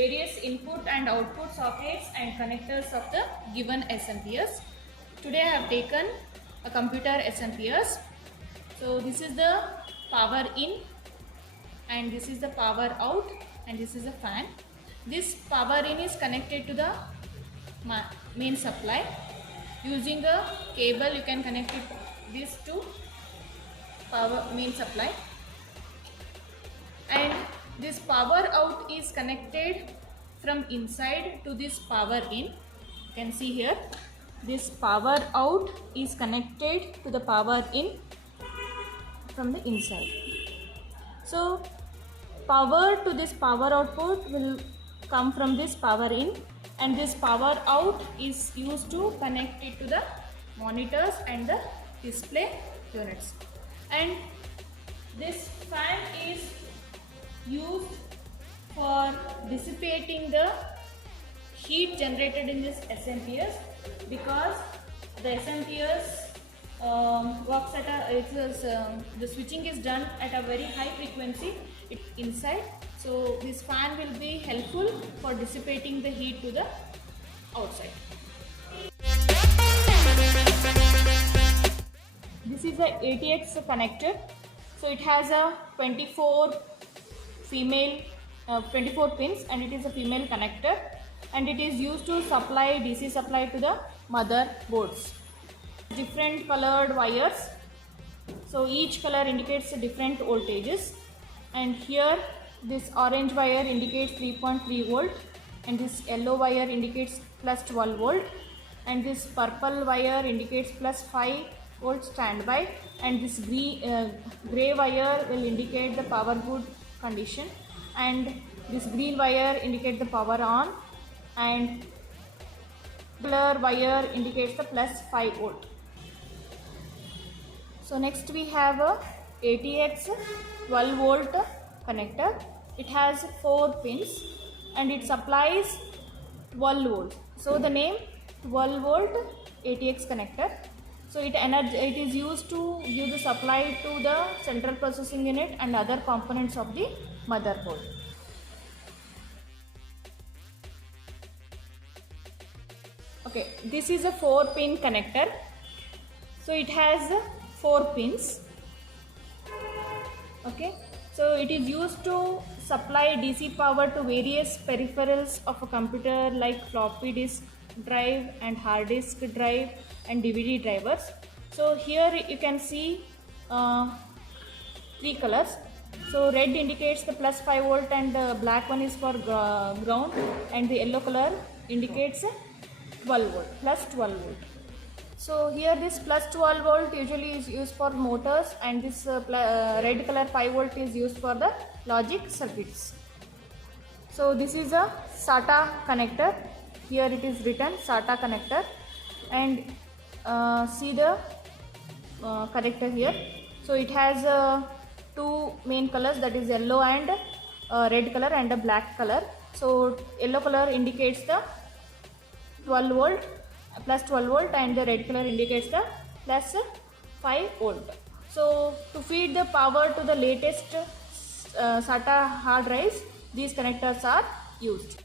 various input and output sockets and connectors of the given SMPS. Today I have taken a computer SMPS. So this is the power in and this is the power out and this is a fan. This power in is connected to the main supply. Using a cable you can connect this to power main supply, and this power out is connected from inside to this power in. You can see here this power out is connected to the power in from the inside. So power to this power output will come from this power in, and this power out is used to connect it to the monitors and the display units. And this fan is used for dissipating the heat generated in this SMPS, because the SMPS works at the switching is done at a very high frequency inside. So this fan will be helpful for dissipating the heat to the outside. This is a ATX connector. So it has a 24 pins and it is a female connector, and it is used to supply DC supply to the motherboards. Different colored wires. So each color indicates different voltages, and here this orange wire indicates 3.3 volt, and this yellow wire indicates plus 12 volt, and this purple wire indicates plus 5 volt standby, and this gray wire will indicate the power good condition, and this green wire indicates the power on, and color wire indicates the plus 5 volt. So next we have a ATX 12 volt connector. It has 4 pins and it supplies 12 volts. So the name 12 volt ATX connector. So it is used to give the supply to the central processing unit and other components of the motherboard. Okay, this is a 4-pin connector. So it has 4 pins. Okay, so it is used to supply DC power to various peripherals of a computer like floppy disk drive and hard disk drive and DVD drivers. So here you can see 3 colors. So red indicates the plus 5 volt and the black one is for ground, and the yellow color indicates 12 volt, plus 12 volt. So here this plus 12 volt usually is used for motors, and this red color 5 volt is used for the logic circuits. So this is a SATA connector. Here it is written SATA connector, and see the connector here. So it has 2 main colors, that is yellow and red color and a black color. So yellow color indicates the 12 volt, plus 12 volt, and the red color indicates the plus 5 volt. So to feed the power to the latest SATA hard drives, these connectors are used.